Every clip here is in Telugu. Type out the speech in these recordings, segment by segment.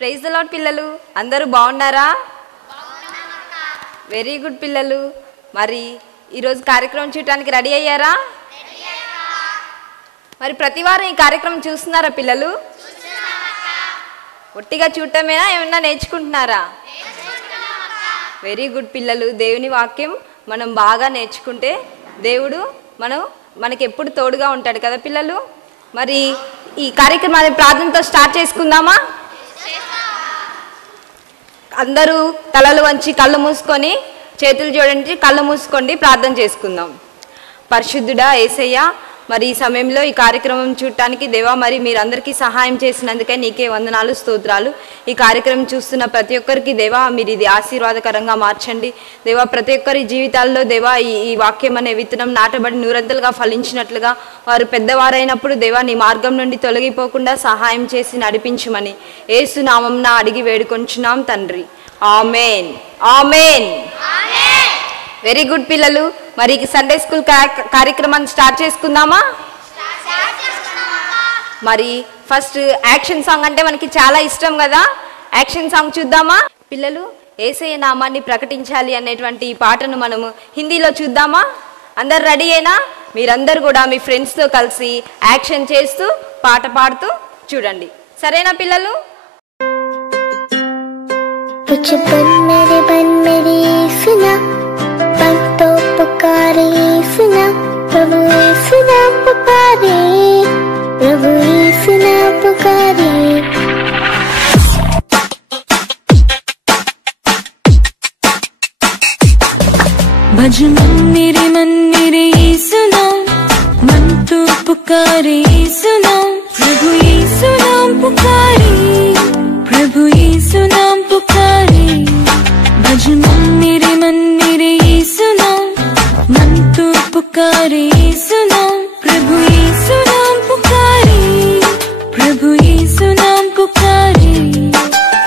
ప్రైజ్ ది లార్డ్ పిల్లలు, అందరూ బాగున్నారా? వెరీ గుడ్ పిల్లలు. మరి ఈరోజు కార్యక్రమం చూడటానికి రెడీ అయ్యారా? మరి ప్రతి వారం ఈ కార్యక్రమం చూస్తున్నారా పిల్లలు? ఒట్టిగా చూడటమేనా, ఏమన్నా నేర్చుకుంటున్నారా? వెరీ గుడ్ పిల్లలు. దేవుని వాక్యం మనం బాగా నేర్చుకుంటే దేవుడు మనకి ఎప్పుడు తోడుగా ఉంటాడు కదా పిల్లలు. మరి ఈ కార్యక్రమాన్ని ప్రార్థనతో స్టార్ట్ చేసుకుందామా? అందరూ తలలు వంచి కళ్ళు మూసుకొని చేతులు జోడించి కళ్ళు మూసుకోండి, ప్రార్థన చేసుకుందాం. పరిశుద్ధుడా యేసయ్య, మరి ఈ సమయంలో ఈ కార్యక్రమం చూడటానికి దేవా మరి మీరందరికీ సహాయం చేసినందుకే నీకే వందనాలు, స్తోత్రాలు. ఈ కార్యక్రమం చూస్తున్న ప్రతి ఒక్కరికి దేవా మీరు ఇది ఆశీర్వాదకరంగా మార్చండి దేవా. ప్రతి ఒక్కరి జీవితాల్లో దేవా ఈ వాక్యం అనే విత్తనం నాటబడి నూరంతలుగా ఫలించినట్లుగా వారు పెద్దవారైనప్పుడు దేవా నీ మార్గం నుండి తొలగిపోకుండా సహాయం చేసి నడిపించమని యేసు నామమున అడిగి వేడుకొంచున్నాం తండ్రి, ఆమేన్ ఆమేన్. వెరీ గుడ్ పిల్లలు. మరి సండే స్కూల్ కార్యక్రమాన్ని స్టార్ట్ చేసుకుందామా? మరి ఫస్ట్ యాక్షన్ సాంగ్ అంటే మనకి చాలా ఇష్టం కదా, యాక్షన్ సాంగ్ చూద్దామా పిల్లలు? యేసయ్య నామాన్ని ప్రకటించాలి అనేటువంటి ఈ పాటను మనము హిందీలో చూద్దామా? అందరు రెడీ అయినా? మీరందరూ కూడా మీ ఫ్రెండ్స్తో కలిసి యాక్షన్ చేస్తూ పాట పాడుతూ చూడండి, సరేనా పిల్లలు? तो पुकारे सुना प्रभु सुना पुकारे, प्रभु सुना पुकारे। भज मन मेरे सुना, मन तो पुकारे सुना, प्रभु सुना पुकारे, प्रभु सुना पुकारे। भज मन मेरे सुना, मन तो पुकारे सुना, प्रभु सुना पुकारे, प्रभु सुना पुकारे,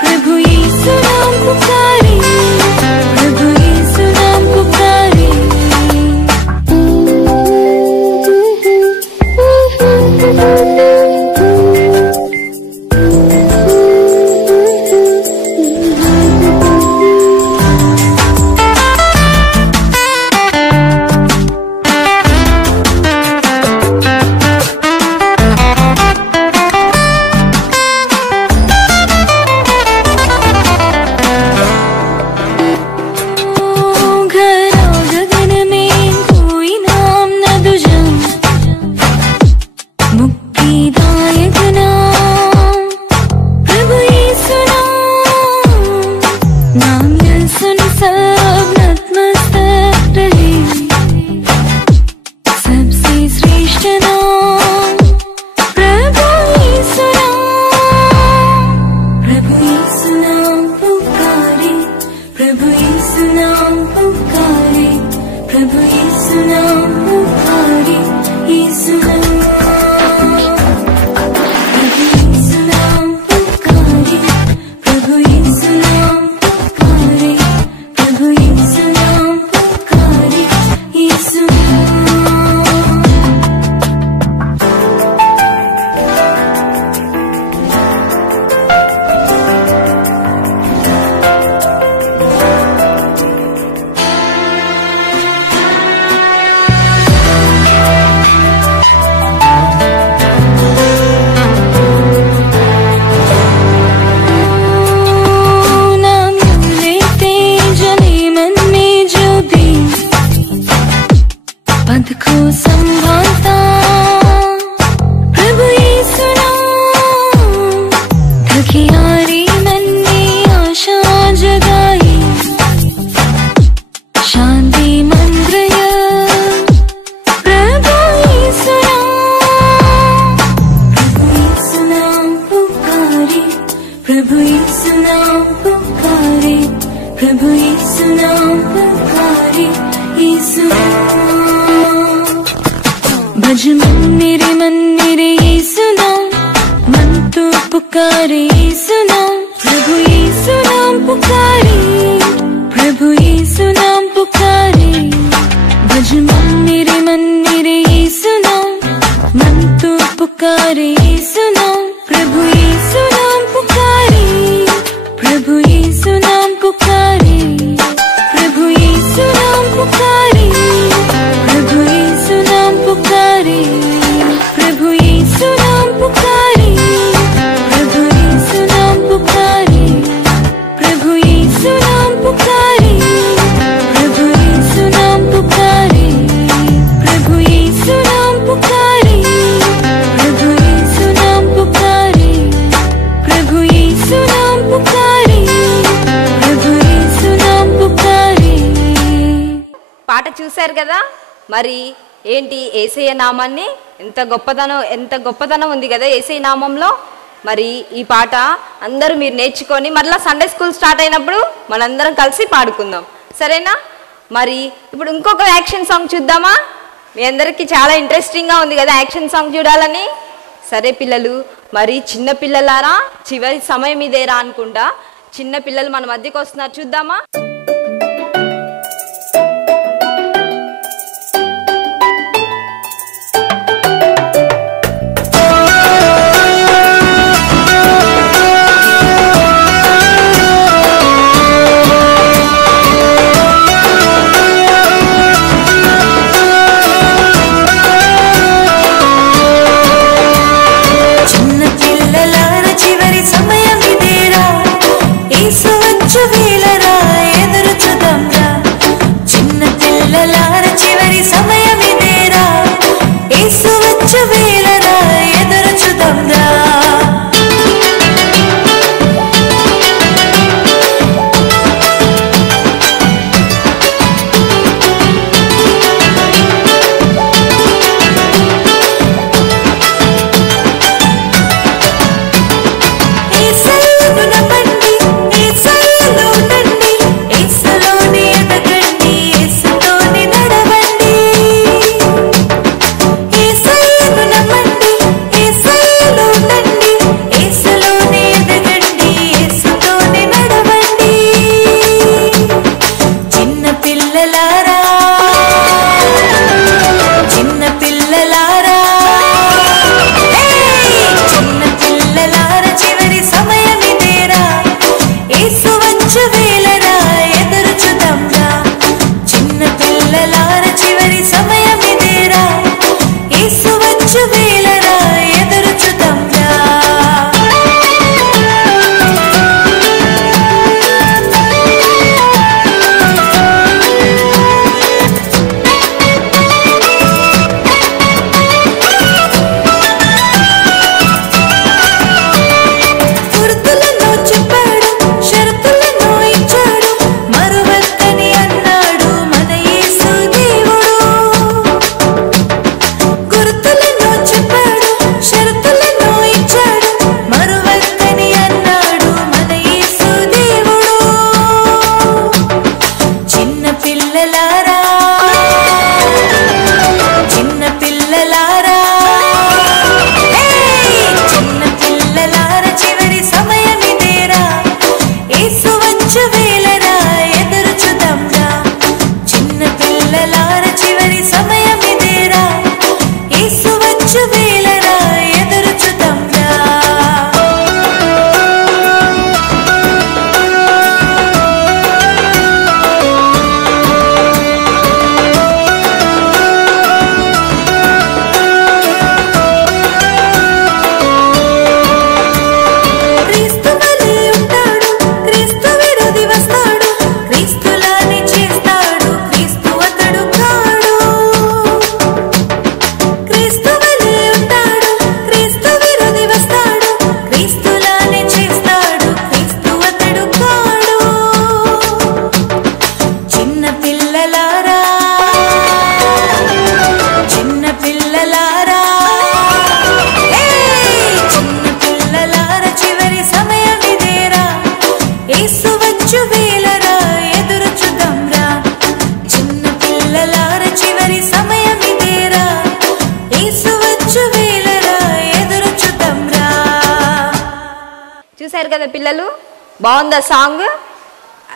प्रभु सुना पुकारे, प्रभु सुना पुकारे। भज मन मेरे सुना, मन तो पुकारे सुना, प्रभु सुना पुकारे, प्रभु सुना पुकारे। भज मन मेरे सुना, मन तो पुकारे सुना, प्रभु सुना पुकारे। పాట చూశారు కదా, మరి ఏంటి యేసయ్య నామాన్ని ఎంత గొప్పతనం ఉంది కదా యేసయ్య నామంలో. మరి ఈ పాట అందరూ మీరు నేర్చుకొని మరలా సండే స్కూల్ స్టార్ట్ అయినప్పుడు మనందరం కలిసి పాడుకుందాం, సరేనా? మరి ఇప్పుడు ఇంకొక యాక్షన్ సాంగ్ చూద్దామా? మీ అందరికీ చాలా ఇంట్రెస్టింగ్గా ఉంది కదా యాక్షన్ సాంగ్ చూడాలని. సరే పిల్లలు, మరి చిన్న పిల్లలారా చివరి సమయం ఇదేరా అనుకుంటా చిన్న పిల్లలు మన మధ్యకు వస్తున్నారు, చూద్దామా? చూశారు కదా పిల్లలు, బాగుందా సాంగ్?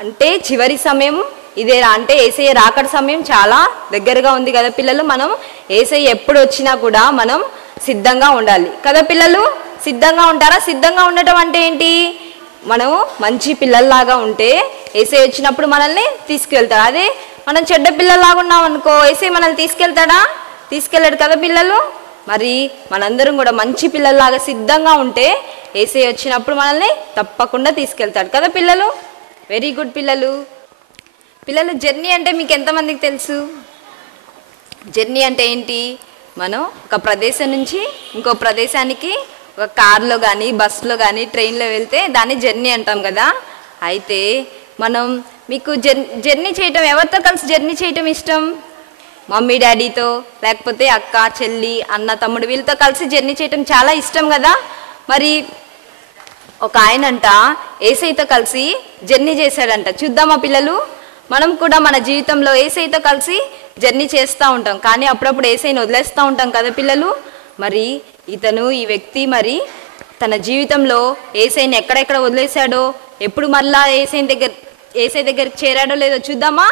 అంటే చివరి సమయం ఇదేరా, అంటే యేసయ్య రాకడ సమయం చాలా దగ్గరగా ఉంది కదా పిల్లలు. మనం యేసయ్య ఎప్పుడు వచ్చినా కూడా మనం సిద్ధంగా ఉండాలి కదా పిల్లలు. సిద్ధంగా ఉంటారా? సిద్ధంగా ఉండటం అంటే ఏంటి? మనము మంచి పిల్లల్లాగా ఉంటే యేసయ్య వచ్చినప్పుడు మనల్ని తీసుకెళ్తాడు. అదే మనం చెడ్డ పిల్లల్లాగా ఉన్నాం అనుకో, యేసయ్య మనల్ని తీసుకెళ్తాడా? తీసుకెళ్ళాడు కదా పిల్లలు. మరి మనందరం కూడా మంచి పిల్లల్లాగా సిద్ధంగా ఉంటే యేసయ్య వచ్చినప్పుడు మనల్ని తప్పకుండా తీసుకెళ్తాడు కదా పిల్లలు. వెరీ గుడ్ పిల్లలు. పిల్లలు, జర్నీ అంటే మీకు ఎంతమందికి తెలుసు? జర్నీ అంటే ఏంటి? మనం ఒక ప్రదేశం నుంచి ఇంకో ప్రదేశానికి ఒక కార్లో కానీ బస్సులో కానీ ట్రైన్లో వెళ్తే దాన్ని జర్నీ అంటాం కదా. అయితే మనం మీకు జర్నీ చేయటం ఎవరితో కలిసి జర్నీ చేయటం ఇష్టం? మమ్మీ డాడీతో, లేకపోతే అక్క చెల్లి అన్న తమ్ముడు వీళ్ళతో కలిసి జర్నీ చేయటం చాలా ఇష్టం కదా. మరి ఒక ఆయనంట యేసయ్యతో కలిసి జర్నీ చేశాడంట. చూద్దామా పిల్లలు? మనం కూడా మన జీవితంలో యేసయ్యతో కలిసి జర్నీ చేస్తూ ఉంటాం, కానీ అప్పుడప్పుడు యేసయ్యని వదిలేస్తూ ఉంటాం కదా పిల్లలు. మరి ఈ వ్యక్తి మరి తన జీవితంలో యేసయ్యని ఎక్కడెక్కడ వదిలేశాడో, ఎప్పుడు మళ్ళా యేసయ్య దగ్గరికి చేరాడో లేదో చూద్దామా?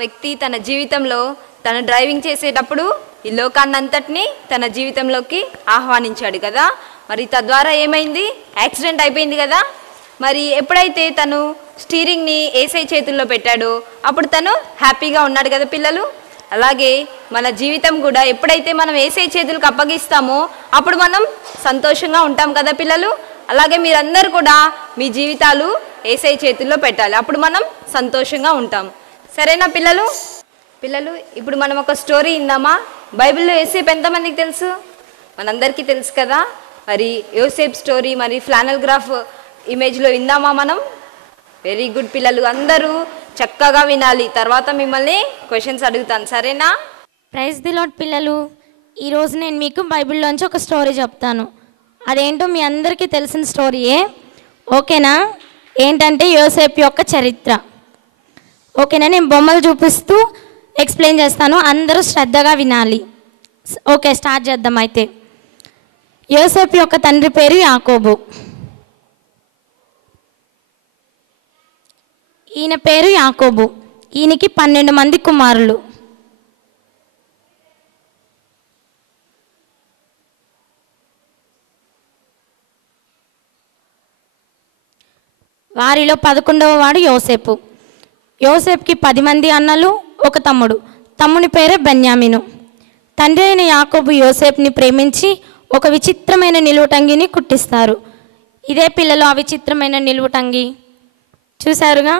వ్యక్తి తన జీవితంలో తను డ్రైవింగ్ చేసేటప్పుడు ఈ లోకాన్నంతటిని తన జీవితంలోకి ఆహ్వానించాడు కదా. మరి తద్వారా ఏమైంది? యాక్సిడెంట్ అయిపోయింది కదా. మరి ఎప్పుడైతే తను స్టీరింగ్ని యేసయ్య చేతుల్లో పెట్టాడో అప్పుడు తను హ్యాపీగా ఉన్నాడు కదా పిల్లలు. అలాగే మన జీవితం కూడా ఎప్పుడైతే మనం యేసయ్య చేతులకు అప్పగిస్తామో అప్పుడు మనం సంతోషంగా ఉంటాం కదా పిల్లలు. అలాగే మీరందరూ కూడా మీ జీవితాలు యేసయ్య చేతుల్లో పెట్టాలి, అప్పుడు మనం సంతోషంగా ఉంటాం. సరేనా పిల్లలు? ఇప్పుడు మనం ఒక స్టోరీ ఇందామా? బైబిల్లో యోసేపు ఎంతమందికి తెలుసు? మనందరికీ తెలుసు కదా. మరి యోసేపు స్టోరీ మరి ఫ్లానల్ గ్రాఫ్ ఇమేజ్లో విందామా మనం? వెరీ గుడ్ పిల్లలు, అందరూ చక్కగా వినాలి. తర్వాత మిమ్మల్ని క్వశ్చన్స్ అడుగుతాను, సరేనా? ప్రైజ్ ది లార్డ్ పిల్లలు. ఈరోజు నేను మీకు బైబిల్లోంచి ఒక స్టోరీ చెప్తాను. అదేంటో మీ అందరికీ తెలిసిన స్టోరీయే, ఓకేనా? ఏంటంటే యోసేపు యొక్క చరిత్ర. ఓకేనా? నేను బొమ్మలు చూపిస్తూ ఎక్స్ప్లెయిన్ చేస్తాను, అందరూ శ్రద్ధగా వినాలి. ఓకే, స్టార్ట్ చేద్దాం. అయితే యోసేపు యొక్క తండ్రి పేరు యాకోబు. ఈయన పేరు యాకోబు. ఈయనకి 12 మంది కుమారులు. వారిలో 11వ వాడు యోసేపు. యోసేపుకి 10 మంది అన్నలు, ఒక తమ్ముడు. తమ్ముని పేరే బెన్యామీను. తండ్రి అయిన యాకోబు యోసేపుని ప్రేమించి ఒక విచిత్రమైన నిలువుటంగిని కుట్టిస్తారు. ఇదే పిల్లలు ఆ విచిత్రమైన నిలువుటంగి చూశారుగా.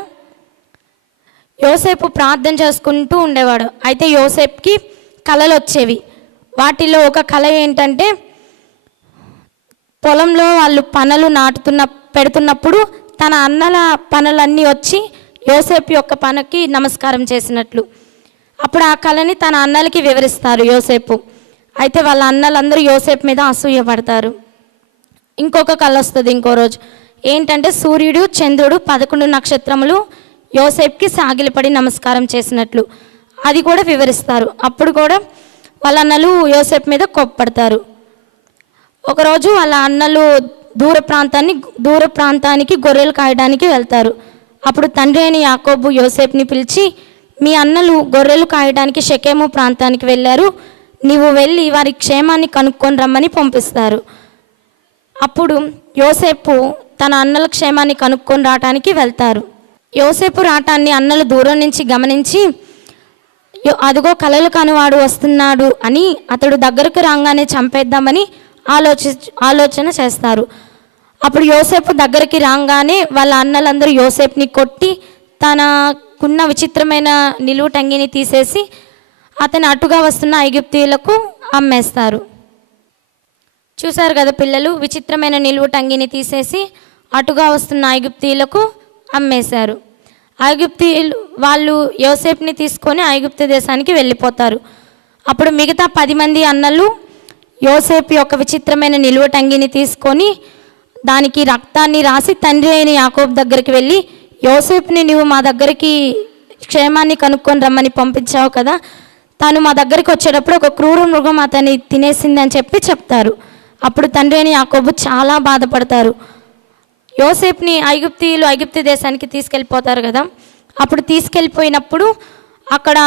యోసేపు ప్రార్థన చేసుకుంటూ ఉండేవాడు. అయితే యోసేపుకి కలలు వచ్చేవి. వాటిలో ఒక కల ఏంటంటే, పొలంలో వాళ్ళు పనులు పెడుతున్నప్పుడు తన అన్నల పనులన్నీ వచ్చి యోసేపు యొక్క పనికి నమస్కారం చేసినట్లు. అప్పుడు ఆ కళని తన అన్నలకి వివరిస్తారు యోసేపు. అయితే వాళ్ళ అన్నలందరూ యోసేపు మీద అసూయపడతారు. ఇంకొక కళ వస్తుంది ఇంకో రోజు. ఏంటంటే సూర్యుడు చంద్రుడు 11 నక్షత్రములు యోసేపుకి సాగిలిపడి నమస్కారం చేసినట్లు. అది కూడా వివరిస్తారు. అప్పుడు కూడా వాళ్ళ అన్నలు యోసేపు మీద కోప్పడతారు. ఒకరోజు వాళ్ళ అన్నలు దూర ప్రాంతానికి గొర్రెలు కాయడానికి వెళ్తారు. అప్పుడు తండ్రి అయిన యాకోబు యోసేపుని పిలిచి, మీ అన్నలు గొర్రెలు కాయడానికి షెకెము ప్రాంతానికి వెళ్ళారు, నీవు వెళ్ళి వారి క్షేమాన్ని కనుక్కొని రమ్మని పంపిస్తారు. అప్పుడు యోసేపు తన అన్నల క్షేమాన్ని కనుక్కొని రావటానికి వెళ్తారు. యోసేపు రావటాన్ని అన్నలు దూరం నుంచి గమనించి, అదిగో కలలు కానివాడు వస్తున్నాడు అని అతడు దగ్గరకు రాగానే చంపేద్దామని ఆలోచన చేస్తారు. అప్పుడు యోసేపు దగ్గరికి రాగానే వాళ్ళ అన్నలందరూ యోసేపుని కొట్టి తనకున్న విచిత్రమైన నిలువుటంగిని తీసేసి అతను అటుగా వస్తున్న ఐగుప్తీయులకు అమ్మేస్తారు. చూశారు కదా పిల్లలు, విచిత్రమైన నిలువుటంగిని తీసేసి అటుగా వస్తున్న ఐగుప్తీయులకు అమ్మేశారు. ఐగుప్తీయులు వాళ్ళు యోసేపుని తీసుకొని ఐగుప్తు దేశానికి వెళ్ళిపోతారు. అప్పుడు మిగతా 10 మంది అన్నలు యోసేపు యొక్క విచిత్రమైన నిలువుటంగిని తీసుకొని దానికి రక్తాన్ని రాసి తండ్రి అయిన యాకోబు దగ్గరికి వెళ్ళి, యోసేపుని నువ్వు మా దగ్గరికి క్షేమాన్ని కనుక్కొని రమ్మని పంపించావు కదా, తను మా దగ్గరికి వచ్చేటప్పుడు ఒక క్రూర మృగం అతన్ని తినేసిందని చెప్తారు. అప్పుడు తండ్రి అయిన యాకోబు చాలా బాధపడతారు. యోసేపుని ఐగుప్తు దేశానికి తీసుకెళ్ళిపోతారు కదా. అప్పుడు తీసుకెళ్ళిపోయినప్పుడు అక్కడ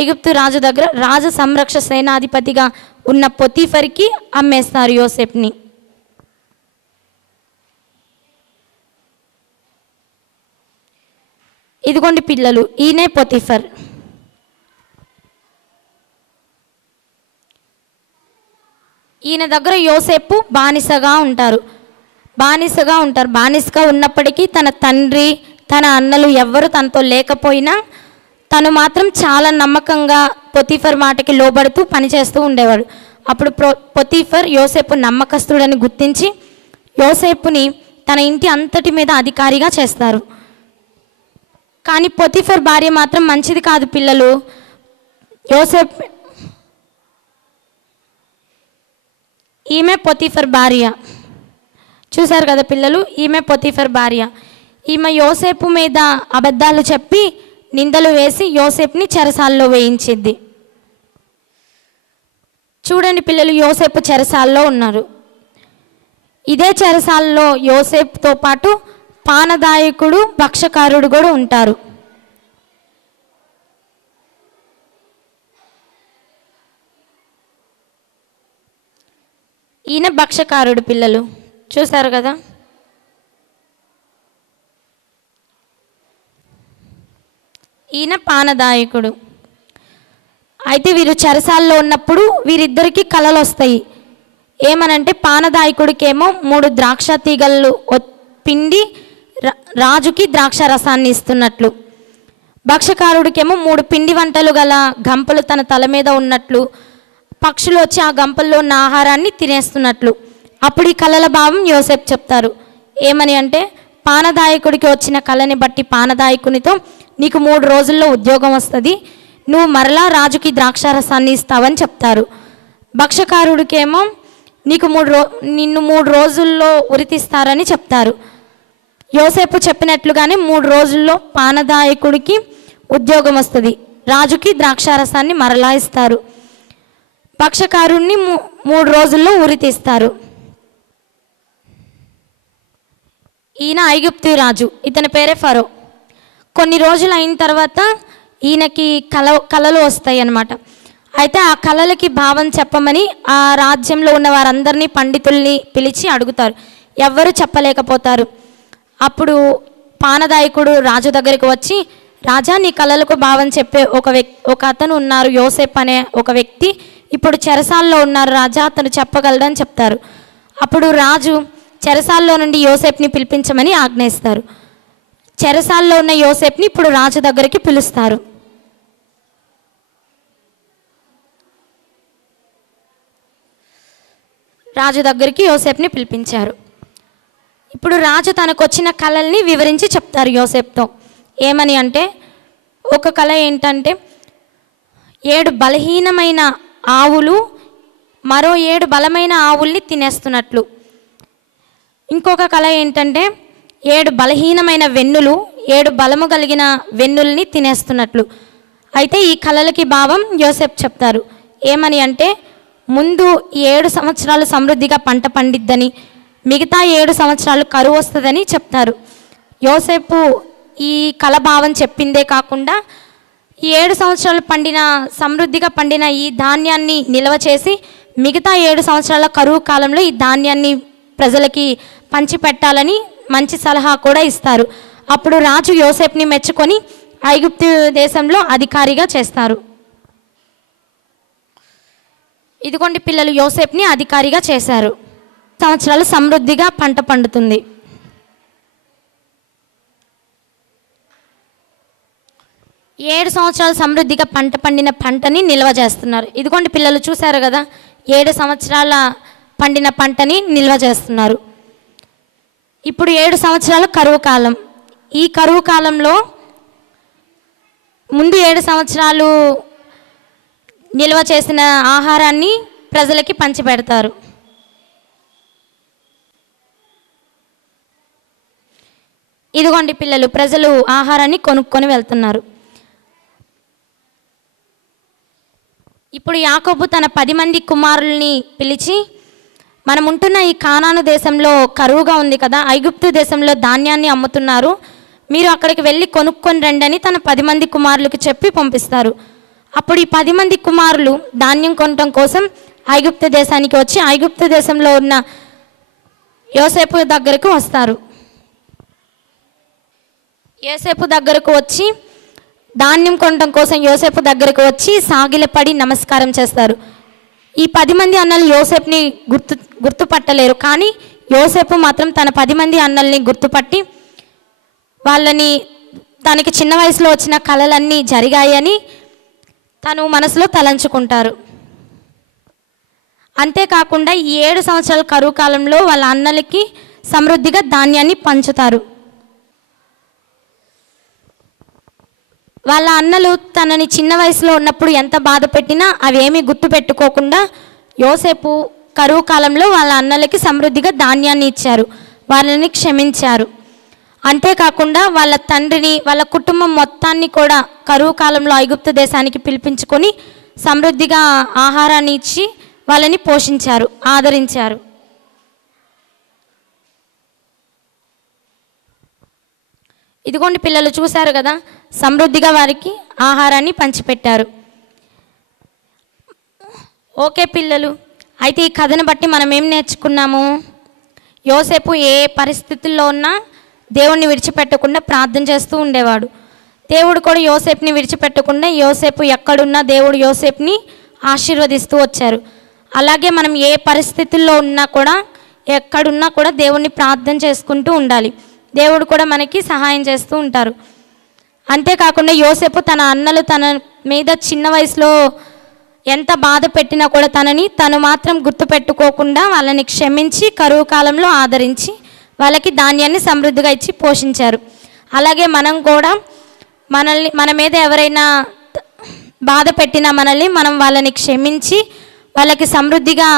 ఐగుప్తు రాజు దగ్గర రాజ సంరక్ష సేనాధిపతిగా ఉన్న పొతీఫర్కి అమ్మేస్తారు యోసేపుని. ఇదిగోండి పిల్లలు, ఈయనే పొతీఫర్. ఈయన దగ్గర యోసేపు బానిసగా ఉంటారు. బానిసగా ఉన్నప్పటికీ తన తండ్రి తన అన్నలు ఎవ్వరు తనతో లేకపోయినా తను మాత్రం చాలా నమ్మకంగా పొతీఫర్ మాటకి లోబడుతూ పనిచేస్తూ ఉండేవాడు. అప్పుడు పొతీఫర్ యోసేపు నమ్మకస్తుడని గుర్తించి యోసేపుని తన ఇంటి అంతటి మీద అధికారిగా చేస్తారు. కానీ పొతీఫర్ భార్య మాత్రం మంచిది కాదు పిల్లలు. ఈమె పొతీఫర్ భార్య. చూశారు కదా పిల్లలు, ఈమె పొతీఫర్ భార్య. ఈమె యోసేపు మీద అబద్ధాలు చెప్పి నిందలు వేసి యోసేపుని చెరసాల్లో వేయించింది. చూడండి పిల్లలు, యోసేపు చెరసాల్లో ఉన్నారు. ఇదే చెరసాల్లో యోసేపుతో పాటు పానదాయకుడు భక్షకారుడు కూడా ఉంటారు. ఈయన భక్షకారుడు పిల్లలు. చూశారు కదా. ఈయన పానదాయకుడు. అయితే వీరు చెరసాల్లో ఉన్నప్పుడు వీరిద్దరికీ కలలు వస్తాయి. ఏమనంటే పానదాయకుడికేమో 3 ద్రాక్ష తీగలు పిండి రాజుకి ద్రాక్ష రసాన్ని ఇస్తున్నట్లు, భక్ష్యకారుడికేమో 3 పిండి వంటలు గల గంపలు తన తల మీద ఉన్నట్లు, పక్షులు వచ్చి ఆ గంపల్లో ఉన్న ఆహారాన్ని తినేస్తున్నట్లు. అప్పుడు ఈ కలల భావం యోసేపు చెప్తారు. ఏమని అంటే, పానదాయకుడికి వచ్చిన కళని బట్టి పానదాయకునితో నీకు 3 రోజుల్లో ఉద్యోగం వస్తుంది, నువ్వు మరలా రాజుకి ద్రాక్షారసాన్ని ఇస్తావని చెప్తారు. భక్ష్యకారుడికేమో నిన్ను 3 రోజుల్లో ఉరితీస్తారని చెప్తారు. యోసేపు చెప్పినట్లుగానే 3 రోజుల్లో పానదాయకుడికి ఉద్యోగం వస్తుంది, రాజుకి ద్రాక్షారసాన్ని మరలా ఇస్తారు. భక్ష్యకారుణ్ణి 3 రోజుల్లో ఉరితీస్తారు. ఈయన ఐగుప్తు రాజు, ఇతని పేరే ఫరో. కొన్ని రోజులు అయిన తర్వాత ఈయనకి కళలు వస్తాయి అన్నమాట. అయితే ఆ కళలకి భావం చెప్పమని ఆ రాజ్యంలో ఉన్న వారందరినీ పండితుల్ని పిలిచి అడుగుతారు. ఎవ్వరు చెప్పలేకపోతారు. అప్పుడు పానదాయకుడు రాజు దగ్గరికి వచ్చి, రాజా నీ కళలకు భావం చెప్పే ఒక అతను ఉన్నారు, యోసేపు అనే ఒక వ్యక్తి ఇప్పుడు చెరసాల్లో ఉన్నారు రాజా, అతను చెప్పగలడని చెప్తారు. అప్పుడు రాజు చెరసాల్లో నుండి యోసేపుని పిలిపించమని ఆజ్ఞయిస్తారు. చెరసాల్లో ఉన్న యోసేపుని ఇప్పుడు రాజు దగ్గరికి పిలుస్తారు. రాజు దగ్గరికి యోసేపుని పిలిపించారు. ఇప్పుడు రాజు తనకు వచ్చిన కళల్ని వివరించి చెప్తారు యోసేపుతో. ఏమని అంటే, ఒక కళ ఏంటంటే 7 బలహీనమైన ఆవులు మరో 7 బలమైన ఆవుల్ని తినేస్తున్నట్లు. ఇంకొక కళ ఏంటంటే 7 బలహీనమైన వెన్నులు 7 బలము కలిగిన వెన్నుల్ని తినేస్తున్నట్లు. అయితే ఈ కళలకి భావం యోసేపు చెప్తారు. ఏమని అంటే, ముందు 7 సంవత్సరాలు సమృద్ధిగా పంట పండిద్దని, మిగతా 7 సంవత్సరాలు కరువు వస్తుందని చెప్తారు. యోసేపు ఈ కళభావం చెప్పిందే కాకుండా ఈ 7 సంవత్సరాలు సమృద్ధిగా పండిన ఈ ధాన్యాన్ని నిల్వ చేసి మిగతా 7 సంవత్సరాల కరువు కాలంలో ఈ ధాన్యాన్ని ప్రజలకి పంచిపెట్టాలని మంచి సలహా కూడా ఇస్తారు. అప్పుడు రాజు యోసేపుని మెచ్చుకొని ఐగుప్తు దేశంలో అధికారిగా చేస్తారు. ఇదిగోండి పిల్లలు, యోసేపుని అధికారిగా చేశారు. సంవత్సరాలు సమృద్ధిగా పంట పండుతుంది. ఏడు సంవత్సరాలు సమృద్ధిగా పంట పండిన పంటని నిల్వ చేస్తున్నారు. ఇదిగోండి పిల్లలు, చూశారు కదా, 7 సంవత్సరాల పండిన పంటని నిల్వ చేస్తున్నారు. ఇప్పుడు 7 సంవత్సరాలు కరువు కాలం. ఈ కరువు కాలంలో ముందు 7 సంవత్సరాలు నిల్వ చేసిన ఆహారాన్ని ప్రజలకి పంచిపెడతారు. ఇదిగోండి పిల్లలు, ప్రజలు ఆహారాన్ని కొనుక్కొని వెళ్తున్నారు. ఇప్పుడు యాకోబు తన 10 మంది కుమారుల్ని పిలిచి, మనం ఉంటున్న ఈ కానాను దేశంలో కరువుగా ఉంది కదా, ఐగుప్తు దేశంలో ధాన్యాన్ని అమ్ముతున్నారు, మీరు అక్కడికి వెళ్ళి కొనుక్కొని రండి అని తన 10 మంది కుమారులకు చెప్పి పంపిస్తారు. అప్పుడు ఈ 10 మంది కుమారులు ధాన్యం కొనటం కోసం ఐగుప్తు దేశానికి వచ్చి ఐగుప్తు దేశంలో ఉన్న యోసేపు దగ్గరకు వస్తారు. యోసేపు దగ్గరకు వచ్చి ధాన్యం కొనటం కోసం యోసేపు దగ్గరకు వచ్చి సాగిలపడి నమస్కారం చేస్తారు. ఈ 10 మంది అన్నలు యోసేపుని గుర్తుపట్టలేరు, కానీ యోసేపు మాత్రం తన 10 మంది అన్నల్ని గుర్తుపట్టి వాళ్ళని తనకి చిన్న వయసులో వచ్చిన కళలన్నీ జరిగాయని తను మనసులో తలంచుకుంటారు. అంతేకాకుండా ఈ 7 సంవత్సరాల కరువు కాలంలో వాళ్ళ అన్నలకి సమృద్ధిగా ధాన్యాన్ని పంచుతారు. వాళ్ళ అన్నలు తనని చిన్న వయసులో ఉన్నప్పుడు ఎంత బాధ పెట్టినా అవేమీ గుర్తు పెట్టుకోకుండా యోసేపు కరువు కాలంలో వాళ్ళ అన్నలకి సమృద్ధిగా ధాన్యాన్ని ఇచ్చారు, వాళ్ళని క్షమించారు. అంతేకాకుండా వాళ్ళ తండ్రిని, వాళ్ళ కుటుంబం మొత్తాన్ని కూడా కరువు కాలంలో ఐగుప్తు దేశానికి పిలిపించుకొని సమృద్ధిగా ఆహారాన్ని ఇచ్చి వాళ్ళని పోషించారు, ఆదరించారు. ఇదిగోండి పిల్లలు, చూశారు కదా, సమృద్ధిగా వారికి ఆహారాన్ని పంచిపెట్టారు. ఓకే పిల్లలు, అయితే ఈ కథను బట్టి మనం ఏం నేర్చుకున్నాము? యోసేపు ఏ పరిస్థితుల్లో ఉన్నా దేవుణ్ణి విడిచిపెట్టకుండా ప్రార్థన చేస్తూ ఉండేవాడు. దేవుడు కూడా యోసేపుని విడిచిపెట్టకుండా యోసేపు ఎక్కడున్నా దేవుడు యోసేపుని ఆశీర్వదిస్తూ వచ్చారు. అలాగే మనం ఏ పరిస్థితుల్లో ఉన్నా కూడా ఎక్కడున్నా కూడా దేవుణ్ణి ప్రార్థన చేసుకుంటూ ఉండాలి. దేవుడు కూడా మనకి సహాయం చేస్తూ ఉంటారు. అంతేకాకుండా యోసేపు తన అన్నలు తన మీద చిన్న వయసులో ఎంత బాధ పెట్టినా కూడా తను మాత్రం గుర్తుపెట్టుకోకుండా వాళ్ళని క్షమించి కరువు కాలంలో ఆదరించి వాళ్ళకి ధాన్యాన్ని సమృద్ధిగా ఇచ్చి పోషించారు. అలాగే మనం కూడా మన మీద ఎవరైనా బాధ పెట్టినా మనం వాళ్ళని క్షమించి వాళ్ళకి సమృద్ధిగా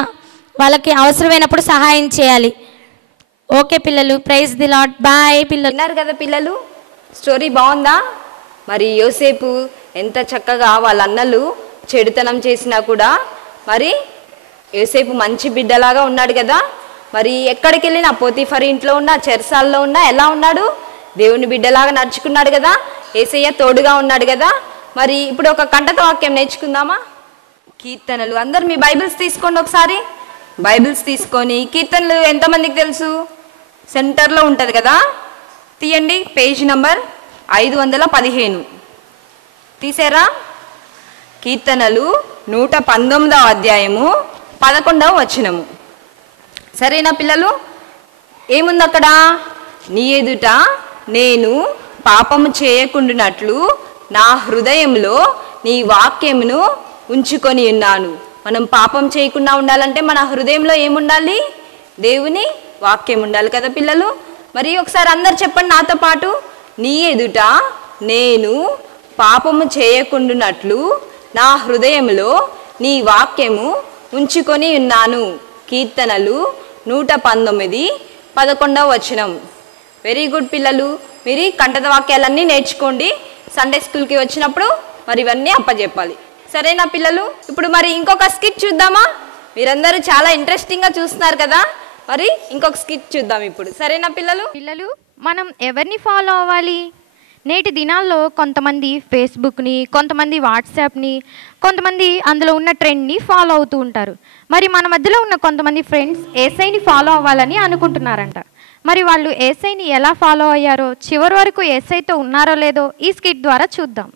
వాళ్ళకి అవసరమైనప్పుడు సహాయం చేయాలి. ఓకే పిల్లలు, ప్రైజ్ ది లార్డ్, బాయ్ పిల్లలు. విన్నారు కదా పిల్లలు, స్టోరీ బాగుందా? మరి యోసేపు ఎంత చక్కగా వాళ్ళ అన్నలు చెడుతనం చేసినా కూడా మరి యోసేపు మంచి బిడ్డలాగా ఉన్నాడు కదా. మరి ఎక్కడికి వెళ్ళినా పోతీఫర్ ఇంట్లో ఉన్నా చెరసాల్లో ఉన్నా ఎలా ఉన్నాడు? దేవుని బిడ్డలాగా నడుచుకున్నాడు కదా. యేసయ్య తోడుగా ఉన్నాడు కదా. మరి ఇప్పుడు ఒక కంటత వాక్యం నేర్చుకుందామా? కీర్తనలు. అందరు మీ బైబిల్స్ తీసుకోండి ఒకసారి. బైబిల్స్ తీసుకొని కీర్తనలు ఎంతమందికి తెలుసు? సెంటర్లో ఉంటుంది కదా, తీయండి. పేజ్ నంబర్ 515 తీసారా? కీర్తనలు 119వ అధ్యాయము 11వ వచనము. సరేనా పిల్లలు? ఏముంది అక్కడ? నీ ఎదుట నేను పాపము చేయకుండానట్లు నా హృదయంలో నీ వాక్యమును ఉంచుకొని ఉన్నాను. మనం పాపం చేయకుండా ఉండాలంటే మన హృదయంలో ఏముండాలి? దేవుని వాక్యం ఉండాలి కదా పిల్లలు. మరి ఒకసారి అందరు చెప్పండి నాతో పాటు. నీ ఎదుట నేను పాపము చేయకుండానట్లు నా హృదయంలో నీ వాక్యము ఉంచుకొని ఉన్నాను. కీర్తనలు 119 11వ వచనం. వెరీ గుడ్ పిల్లలు. మీరు కంటత వాక్యాలన్నీ నేర్చుకోండి. సండే స్కూల్కి వచ్చినప్పుడు మరి ఇవన్నీ అప్పచెప్పాలి. సరేనా పిల్లలు? ఇప్పుడు మరి ఇంకొక స్కిట్ చూద్దామా? మీరందరూ చాలా ఇంట్రెస్టింగ్గా చూస్తున్నారు కదా. మరి ఇంకొక స్కిట్ చూద్దాం ఇప్పుడు. సరేనా పిల్లలు? పిల్లలు, మనం ఎవరిని ఫాలో అవ్వాలి? నేటి దినాల్లో కొంతమంది ఫేస్బుక్ని, కొంతమంది వాట్సాప్ని, కొంతమంది అందులో ఉన్న ట్రెండ్ని ఫాలో అవుతూ ఉంటారు. మరి మన మధ్యలో ఉన్న కొంతమంది ఫ్రెండ్స్ యేసయ్యని ఫాలో అవ్వాలని అనుకుంటున్నారంట. మరి వాళ్ళు యేసయ్యని ఎలా ఫాలో అయ్యారో, చివరి వరకు యేసయ్యతో ఉన్నారో లేదో ఈ స్కిట్ ద్వారా చూద్దాం.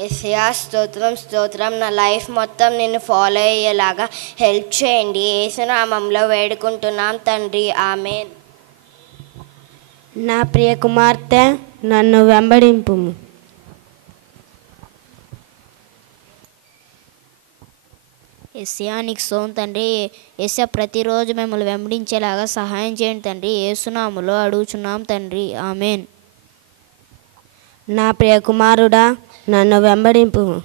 యేసయ్యా స్తోత్రం స్తోత్రం, నా లైఫ్ మొత్తం నిన్ను ఫాలో అయ్యేలాగా హెల్ప్ చేయండి. యేసునామంలో వేడుకుంటున్నాం తండ్రి, ఆమేన్. నా ప్రియ కుమార్తె నన్ను వెంబడింపుము. యేసయ్యా నీకు స్తోత్రం తండ్రి. యేసయ్యా ప్రతిరోజు మిమ్మల్ని వెంబడించేలాగా సహాయం చేయండి తండ్రి. యేసునామములో అడుగుచున్నాం తండ్రి, ఆమేన్. నా ప్రియ కుమారుడా నన్ను వెంబడింపుము.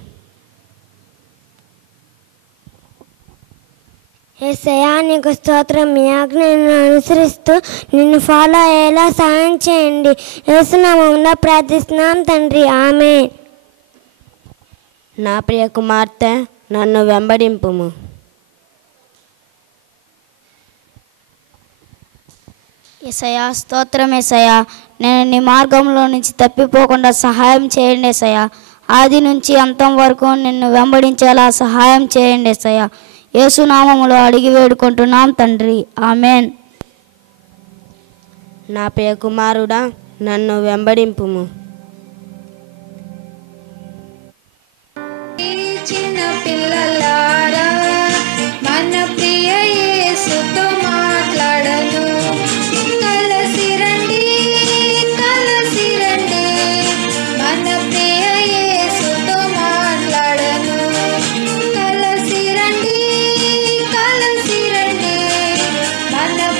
యేసయ్యా నీకు స్తోత్రం. మీ ఆజ్ఞను అనుసరిస్తూ నిన్ను ఫాలో అయ్యేలా సహాయం చేయండి. యేసునామములో ప్రార్థిస్తున్నాం తండ్రి, ఆమేన్. నా ప్రియ కుమార్తె నన్ను వెంబడింపుము. యేసయ్యా స్తోత్రం. యేసయ్యా నేను నీ మార్గంలో నుంచి తప్పిపోకుండా సహాయం చేయండి. యేసయ్యా ఆది నుంచి అంతం వరకు నిన్ను వెంబడించేలా సహాయం చేయండి. యేసయ్యా యేసునామములో అడిగి వేడుకుంటున్నాం తండ్రి, ఆమేన్. నా ప్రియ కుమారుడా నన్ను వెంబడింపుము. చిన్న పిల్లలారా మన ప్రియ యేసుతో మాట్లాడను. కలసి రండి మన ప్రియ యేసుతో మాట్లాడను. కలసి రండి మన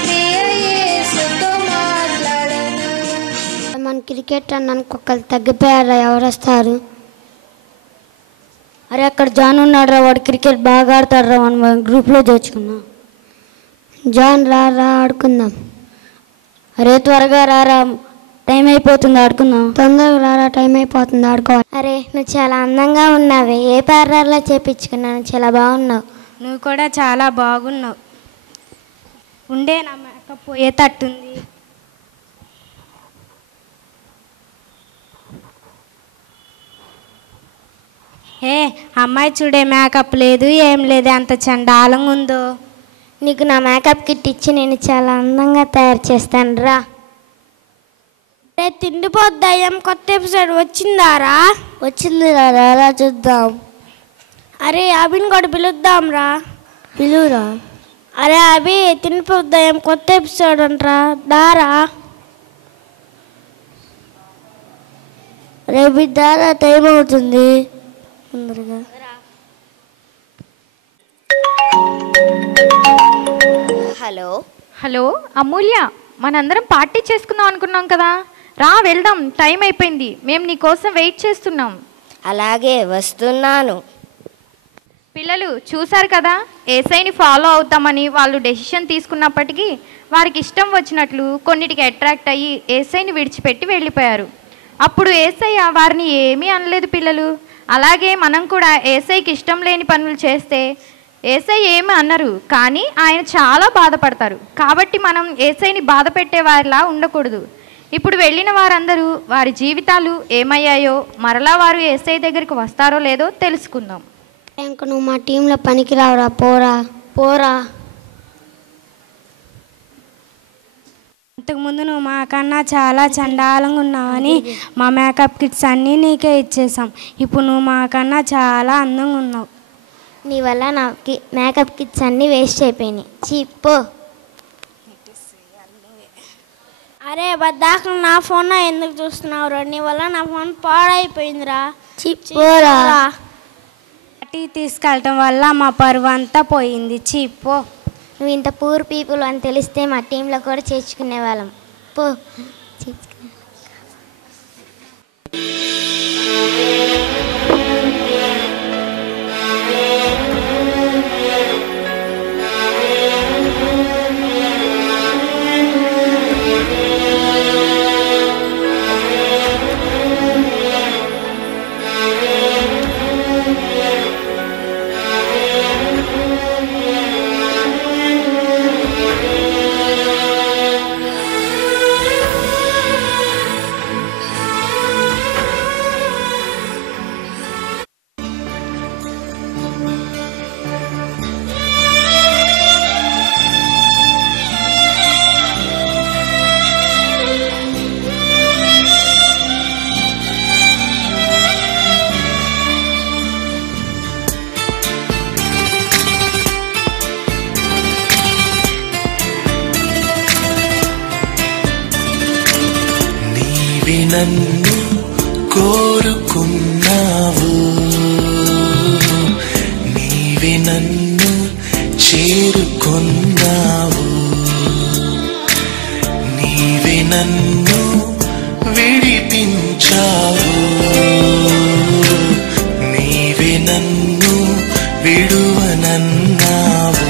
ప్రియ యేసుతో మాట్లాడను. మన క్రికెట్ అన్నానికి ఒకళ్ళు తగ్గిపోయారా? ఎవరు వస్తారు? అరే అక్కడ జాన్ ఉన్నాడు రా, వాడు క్రికెట్ బాగా ఆడతాడు రా, మనం గ్రూప్లో చేర్చుకున్నాం. జాన్ రా ఆడుకుందాం. అరే త్వరగా రారా, టైం అయిపోతుంది, ఆడుకుందాం. తొందరగా రారా, టైం అయిపోతుంది, ఆడుకోవాలి. అరే నువ్వు చాలా అందంగా ఉన్నావే, ఏ పార్లర్లో చేపించుకున్నాను, చాలా బాగున్నావు. నువ్వు కూడా చాలా బాగున్నావు. ఉండే నా మేకప్ పోయేటట్టుంది. అమ్మాయి చూడే మేకప్ లేదు, ఏం లేదు, అంత చండాలంగా ఉందో. నీకు నా మేకప్ కిట్ ఇచ్చి నేను చాలా అందంగా తయారు చేస్తాను రా. రే తిండిపోద్దాం కొత్త ఎపిసోడ్ వచ్చిందారా? వచ్చింది రా చూద్దాం. అరే అభిని కూడా పిలుద్దాం రా. పిలువురా. అరే అభి తిండిపోద్దాం కొత్త ఎపిసోడ్ అంటరా, దారా. రేపు దారా టైం అవుతుంది తొందరగా. హలో హలో అమూల్య, మనందరం పార్టీ చేసుకుందాం అనుకున్నాం కదా, రా వెళ్దాం, టైం అయిపోయింది, మేము నీ కోసం వెయిట్ చేస్తున్నాం. అలాగే వస్తున్నాను. పిల్లలు చూశారు కదా, ఏసైని ఫాలో అవుతామని వాళ్ళు డెసిషన్ తీసుకున్నప్పటికీ వారికి ఇష్టం వచ్చినట్లు కొన్నిటికి అట్రాక్ట్ అయ్యి ఏసైని విడిచిపెట్టి వెళ్ళిపోయారు. అప్పుడు ఏసయ్య వారిని ఏమీ అనలేదు పిల్లలు. అలాగే మనం కూడా ఏసైకి ఇష్టం లేని పనులు చేస్తే ఏసై ఏమీ అన్నారు, కానీ ఆయన చాలా బాధపడతారు. కాబట్టి మనం ఏసైని బాధ పెట్టే వారిలా ఉండకూడదు. ఇప్పుడు వెళ్ళిన వారందరూ వారి జీవితాలు ఏమయ్యాయో, మరలా వారు ఏసై దగ్గరికి వస్తారో లేదో తెలుసుకుందాం. ఇంక నువ్వు మా టీంలో పనికి రావురా, పోరా పోరా. అంతకుముందు నువ్వు మాకన్నా చాలా చండాలంగా ఉన్నావని మా మేకప్ కిట్స్ అన్నీ నీకే ఇచ్చేసాం. ఇప్పుడు నువ్వు మాకన్నా చాలా అందంగా ఉన్నావు. నీ వల్ల నా మేకప్ కిట్స్ అన్నీ వేస్ట్ అయిపోయినాయి. చీపో. అరే బద్దాక నా ఫోన్ ఎందుకు చూస్తున్నావురా? నీ వల్ల నా ఫోన్ పాడైపోయిందిరా. చిప్పోరా. పార్టీ తీసుకెళ్ళటం వల్ల మా పరువు అంతా పోయింది. చీపో. నువ్వు ఇంత పూర్ పీపుల్ అని తెలిస్తే మా టీంలో కూడా చేర్చుకునే వాళ్ళం. పో. నన్ను కోరుకున్నావు, నీవే నన్ను చేరుకున్నావు, నీవే నన్ను విడిపించావు, నీవే నన్ను విడువనన్నావు.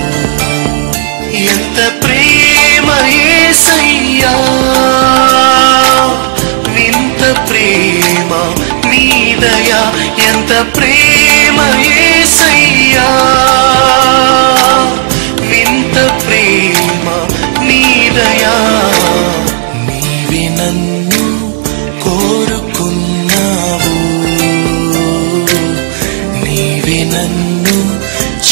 ఎంత ప్రేమ యేసయ్యా, ప్రేమ నీదయా, ఎంత ప్రేమ యేసయ్యా, వింత ప్రేమ నీదయా. నీవే నన్ను కోరుకున్నావు, నీవే నన్ను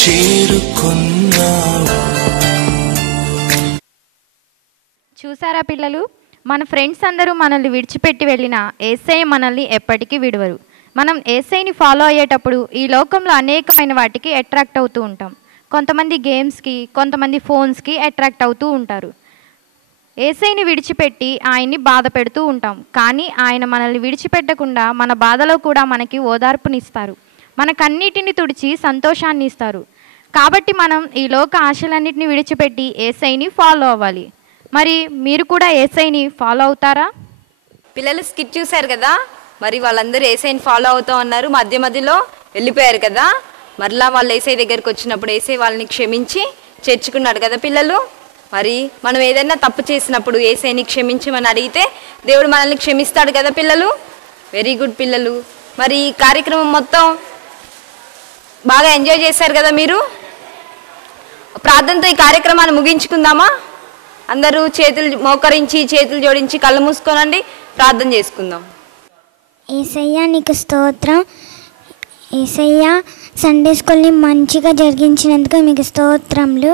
చేరుకున్నావు. చూసారా పిల్లలు, మన ఫ్రెండ్స్ అందరూ మనల్ని విడిచిపెట్టి వెళ్ళినా ఏసై మనల్ని ఎప్పటికీ విడవరు. మనం ఏసైని ఫాలో అయ్యేటప్పుడు ఈ లోకంలో అనేకమైన వాటికి అట్రాక్ట్ అవుతూ ఉంటాం. కొంతమంది గేమ్స్కి, కొంతమంది ఫోన్స్కి అట్రాక్ట్ అవుతూ ఉంటారు. ఏసైని విడిచిపెట్టి ఆయన్ని బాధ పెడుతూ ఉంటాం. కానీ ఆయన మనల్ని విడిచిపెట్టకుండా మన బాధలో కూడా మనకి ఓదార్పునిస్తారు, మనకన్నిటిని తుడిచి సంతోషాన్ని ఇస్తారు. కాబట్టి మనం ఈ లోక ఆశలన్నింటినీ విడిచిపెట్టి ఏసైని ఫాలో అవ్వాలి. మరి మీరు కూడా ఏసైని ఫాలో అవుతారా? పిల్లలు స్కిట్ చూశారు కదా, మరి వాళ్ళందరూ ఏసైని ఫాలో అవుతూ ఉన్నారు. మధ్య మధ్యలో వెళ్ళిపోయారు కదా, మరలా వాళ్ళు ఏసై దగ్గరికి వచ్చినప్పుడు ఏసై వాళ్ళని క్షమించి చేర్చుకున్నాడు కదా పిల్లలు. మరి మనం ఏదైనా తప్పు చేసినప్పుడు ఏసైని క్షమించమని అడిగితే దేవుడు మనల్ని క్షమిస్తాడు కదా పిల్లలు. వెరీ గుడ్ పిల్లలు. మరి ఈ కార్యక్రమం మొత్తం బాగా ఎంజాయ్ చేశారు కదా మీరు. ప్రార్థనతో ఈ కార్యక్రమాన్ని ముగించుకుందామా? అందరూ చేతులు మోకరించి చేతులు జోడించి కళ్ళు మూసుకోనండి, ప్రార్థన చేసుకుందాం. యేసయ్యా నీకు స్తోత్రం. యేసయ్యా సండే స్కూల్ని మంచిగా జరిగించినందుకు మీకు స్తోత్రములు.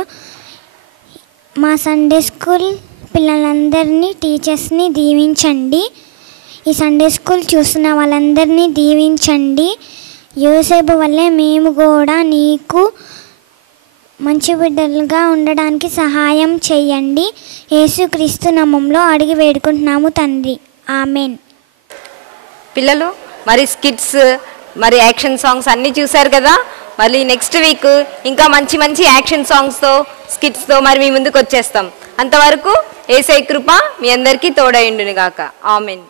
మా సండే స్కూల్ పిల్లలందరినీ టీచర్స్ని దీవించండి. ఈ సండే స్కూల్ చూస్తున్న వాళ్ళందరినీ దీవించండి. యోసేపు వల్లే మేము కూడా నీకు మంచి బిడ్డలుగా ఉండడానికి సహాయం చేయండి. యేసుక్రీస్తు నామములో అడిగి వేడుకుంటున్నాము తండ్రి, ఆమెన్. పిల్లలు మరి స్కిట్స్ మరి యాక్షన్ సాంగ్స్ అన్నీ చూశారు కదా. మళ్ళీ నెక్స్ట్ వీక్ ఇంకా మంచి మంచి యాక్షన్ సాంగ్స్తో స్కిట్స్తో మరి మీ ముందుకు వచ్చేస్తాం. అంతవరకు యేసయ్య కృప మీ అందరికీ తోడైండును గాక. ఆమెన్.